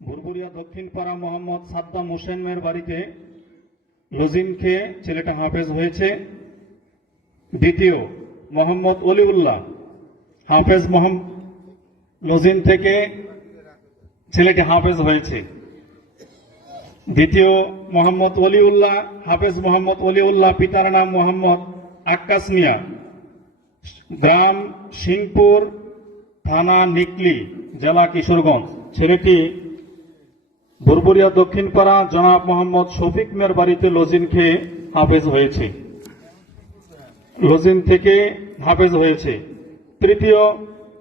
বুরবুরিয়া দক্ষিণ পাড়া মোহাম্মদ সাদ্দাম হোসেনের বাড়িতে লজিম খেয়ে ছেলেটা হাফেজ হয়েছে। দ্বিতীয়, মোহাম্মদ অলিউল্লাহ হাফেজ লজিম থেকে ছেলেটি হাফেজ হয়েছে। দ্বিতীয়, মোহাম্মদ অলিউল্লাহ হাফেজ মোহাম্মদ অলিউল্লাহ, পিতার নাম মোহাম্মদ আক্কাস মিয়া, গ্রাম সিংপুর, থানা নিকলি, জেলা কিশোরগঞ্জ। ছেলেটি বুরবুরিয়া দক্ষিণ পাড়া জনাব মোহাম্মদ শফিক মিয়ার বাড়িতে লজিম খেয়ে হাফেজ হয়েছে, লজিম থেকে হাফেজ হয়েছে। তৃতীয়,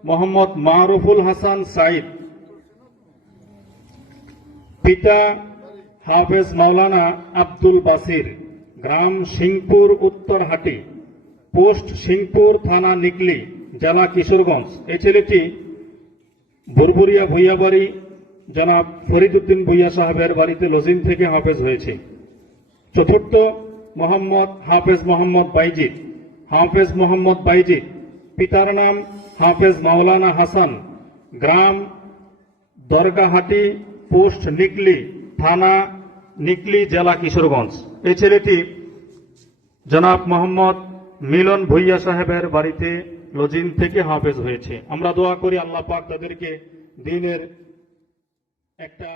মোহাম্মদ মারুফুল হাসান সাইদ, পিতা হাফেজ মাওলানা আব্দুল বাসির, গ্রাম সিংপুর উত্তরহাটি, পোস্ট সিংপুর, থানা নিকলি, জেলা কিশোরগঞ্জ। এই ছেলেটি বুরবুরিয়া ভুইয়াবাড়ি জনাব ফরিদউদ্দিন ভুইয়া সাহেবের বাড়িতে লজিম থেকে হাফেজ হয়েছে। চতুর্থ, হাফেজ মোহাম্মদ বাইজিদ, হাফেজ মোহাম্মদ বাইজিদ, পিতার নাম হাফেজ মাওলানা হাসান, গ্রাম দরগাহাটি, পোস্ট নিকলি, থানা নিকলি, জেলা কিশোরগঞ্জ। এই ছেলেটি জনাব মোহাম্মদ মিলন ভুইয়া সাহেবের বাড়িতে লজিম থেকে হাফেজ হয়েছে। আমরা দোয়া করি আল্লাহ পাক তাদেরকে দ্বীনের একটা